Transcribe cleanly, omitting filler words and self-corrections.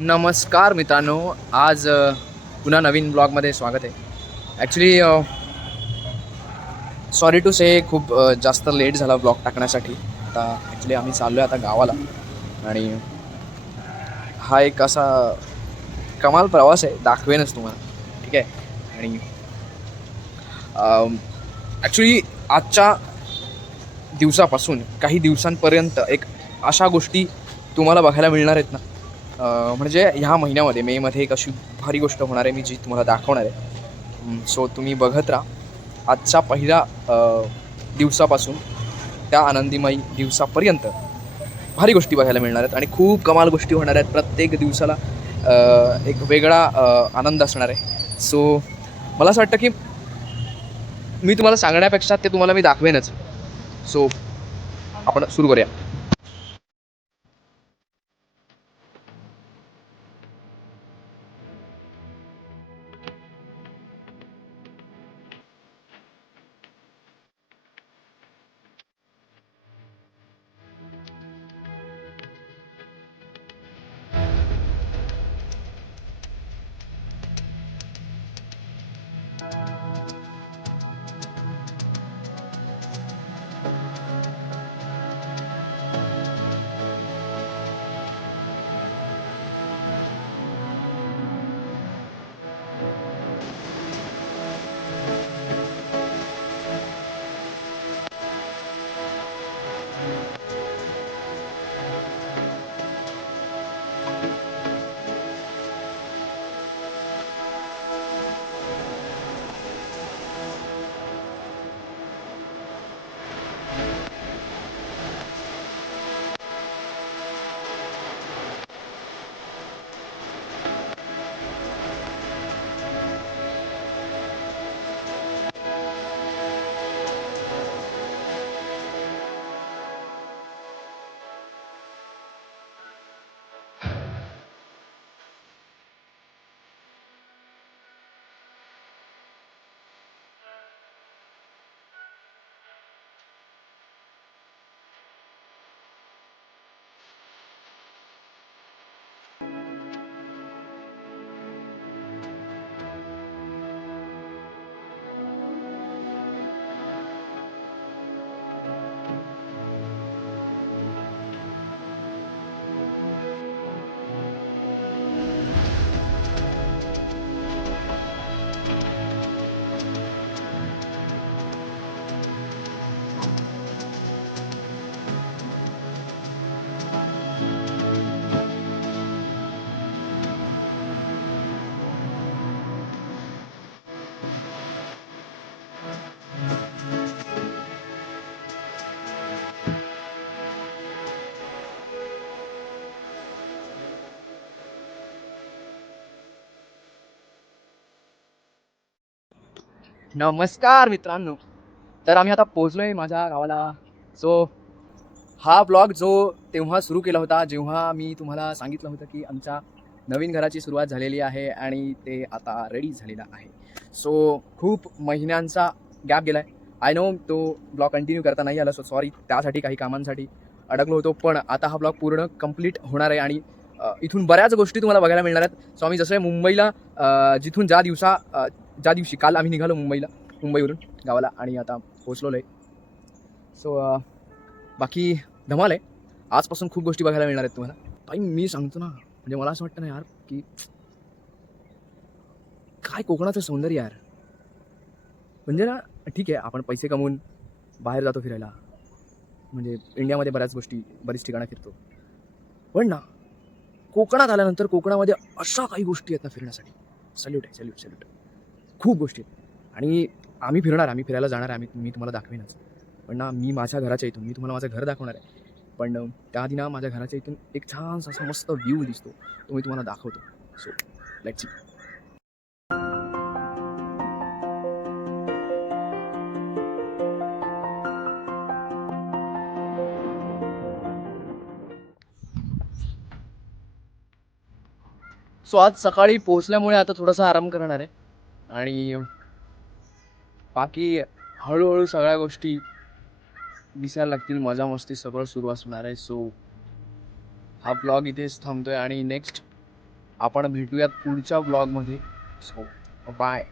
नमस्कार मित्रांनो, आज पुन्हा नवीन ब्लॉगमध्ये स्वागत आहे. ॲक्च्युली सॉरी टू से खूप जास्त लेट झाला ब्लॉग टाकण्यासाठी. आता ॲक्च्युली आम्ही चाललो आहे आता गावाला आणि हा एक असा कमाल प्रवास आहे, दाखवेनच तुम्हाला. ठीक आहे. आणि ॲक्च्युली आजच्या दिवसापासून काही दिवसांपर्यंत एक अशा गोष्टी तुम्हाला बघायला मिळणार आहेत ना. म्हणजे ह्या महिन्यामध्ये मेमध्ये एक अशी भारी गोष्ट होणार आहे, मी जी तुम्हाला दाखवणार आहे. सो तुम्ही बघत राहा. आजच्या पहिल्या दिवसापासून त्या आनंदीमयी दिवसापर्यंत भारी गोष्टी बघायला मिळणार आहेत आणि खूप कमाल गोष्टी होणार आहेत. प्रत्येक दिवसाला एक वेगळा आनंद असणार आहे. सो मला असं वाटतं की मी तुम्हाला सांगण्यापेक्षा ते तुम्हाला मी दाखवेनच. सो आपण सुरू करूया. नमस्कार मित्रांनो. तर आम्ही आता पोहोचलोय माझ्या गावाला. सो हा ब्लॉग जो तेव्हा सुरू केला होता, जेव्हा मी तुम्हाला सांगितलं होतं की आमच्या नवीन घराची सुरुवात झालेली आहे आणि ते आता रेडी झालेलं आहे. सो खूप महिन्यांचा गॅप गेला आहे. आय नो तो ब्लॉग कंटिन्यू करता नाही आला. सो सॉरी, त्यासाठी काही कामांसाठी अडकलो होतो. पण आता हा ब्लॉग पूर्ण कंप्लीट होणार आहे आणि इथून बऱ्याच गोष्टी तुम्हाला बघायला मिळणार आहेत. सो आम्ही जसं मुंबईला जिथून ज्या दिवशी काल आम्ही निघालो मुंबईवरून गावाला आणि आता पोचलेलो आहे. सो बाकी धमाल आहे. आजपासून खूप गोष्टी बघायला मिळणार आहेत तुम्हाला. भाई मी सांगतो ना, म्हणजे मला असं वाटतं ना यार, की काय कोकणाचं सौंदर्य यार. म्हणजे ना, ठीक आहे आपण पैसे कमवून बाहेर जातो फिरायला, म्हणजे इंडियामध्ये बरीच ठिकाणं फिरतो. पण ना, कोकणात आल्यानंतर कोकणामध्ये अशा काही गोष्टी आहेत ना फिरण्यासाठी. सॅल्यूट आहे, सॅल्यूट सॅल्यूट. खूप गोष्टी आहेत आणि आम्ही फिरायला जाणार आहे. मी तुम्हाला दाखवेनच. पण ना, मी माझ्या घराच्या इथून मी तुम्हाला माझं घर दाखवणार आहे. पण त्याआधी ना, माझ्या घराच्या इथून एक छानसा असा मस्त व्ह्यू दिसतो, तो मी तुम्हाला दाखवतो. So let's see. सो आज सकाळी पोहोचल्यामुळे आता थोडासा आराम करणार आहे आणि बाकी हळूहळू सगळ्या गोष्टी दिसायला लागतील. मजा मस्ती सगळं सुरू असणार आहे. सो हा ब्लॉग इथेच थांबतोय आणि नेक्स्ट आपण भेटूयात पुढच्या ब्लॉगमध्ये. So bye.